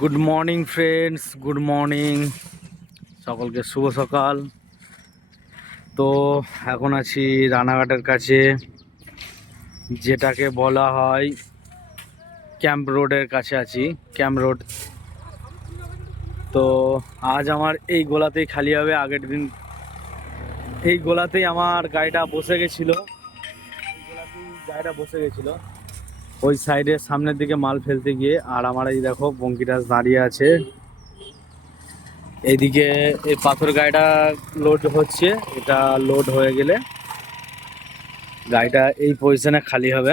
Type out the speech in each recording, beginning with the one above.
Good morning friends, good morning. সকলকে শুভ সকাল। তো এখন আছি রানাঘাটের কাছে, যেটাকে বলা হয় ক্যাম্প রোডের কাছে আছি, ক্যাম্প রোড। তো আজ আমার এই গোলাতেই খালি হবে। আগের দিন এই গোলাতেই আমার গাড়িটা বসে গেছিলো, ওই সাইডের সামনের দিকে মাল ফেলতে গিয়ে। আর আমার এই দেখো বঙ্কিরাজ দাঁড়িয়ে আছে এইদিকে। এই পাথর গাড়িটা লোড হচ্ছে, এটা লোড হয়ে গেলে গাড়িটা এই পজিশনে খালি হবে।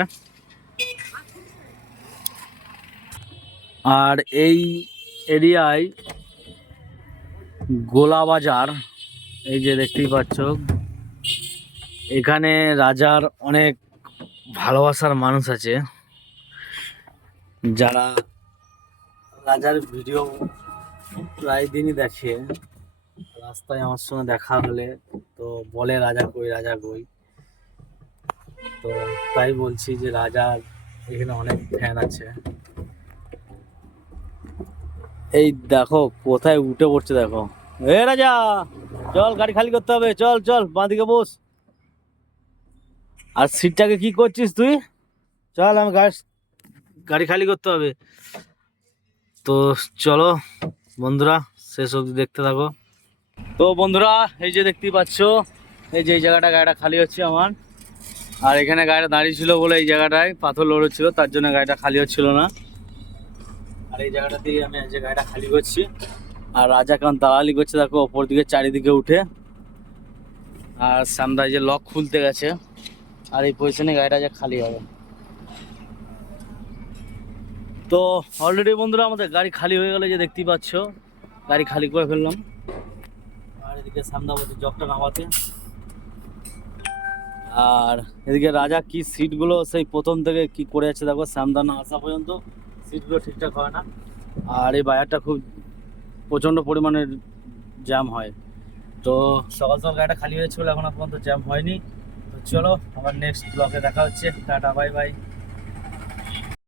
আর এই এরিয়ায় গোলা বাজার, এই যে দেখতেই পাচ্ছ, এখানে রাজার অনেক ভালোবাসার মানুষ আছে, যারা রাজার ভিডিও প্রায় দিনই দেখে। রাস্তায় আমার সঙ্গে দেখা হলে তো বলে রাজা কই, রাজা কই। তো তাই বলছি যে রাজার এখানে অনেক ফ্যান আছে। এই দেখো কোথায় উঠে পড়ছে, দেখো। এ রাজা, চল গাড়ি খালি করতে হবে, চল চল বাঁ দিকে বস। আর সিটটাকে কি করছিস তুই? চল, আমি গাড়ি খালি করতে হবে। তো চলো বন্ধুরা, শেষ অবধি দেখতে থাকো। তো বন্ধুরা, এই যে দেখতেই পাচ্ছ, এই যে এই জায়গাটা গাড়িটা খালি হচ্ছে আমার। আর এখানে গাড়িটা দাঁড়িয়ে ছিল বলে এই জায়গাটায় পাথর লোড হচ্ছিল, তার জন্য গাড়িটা খালি হচ্ছিল না। আর এই জায়গাটাতেই আমি যে গাড়িটা খালি করছি। আর রাজা কেমন দালালি করছে দেখো, ওপর দিকে চারিদিকে উঠে। আর সামনে যে লক খুলতে গেছে, আর এই পজিশনে গাড়িটা যে খালি হবে। তো অলরেডি বন্ধুরা আমাদের গাড়ি খালি হয়ে গেলে, যে দেখতেই পাচ্ছ গাড়ি খালি করে ফেললাম। আর এদিকে সামদাবাদের জগটা নামাতে। আর এদিকে রাজা কি সিটগুলো সেই প্রথম থেকে কি করে যাচ্ছে দেখো, সামদানা আসা পর্যন্ত সিটগুলো ঠিকঠাক হয় না। আর এই বাজারটা খুব প্রচণ্ড পরিমাণের জ্যাম হয়। তো সকাল সকাল গাড়িটা খালি হয়েছিল, এখন পর্যন্ত জ্যাম হয়নি। তো চলো, আবার নেক্সট ব্লগে দেখা হচ্ছে। Tata, bye bye.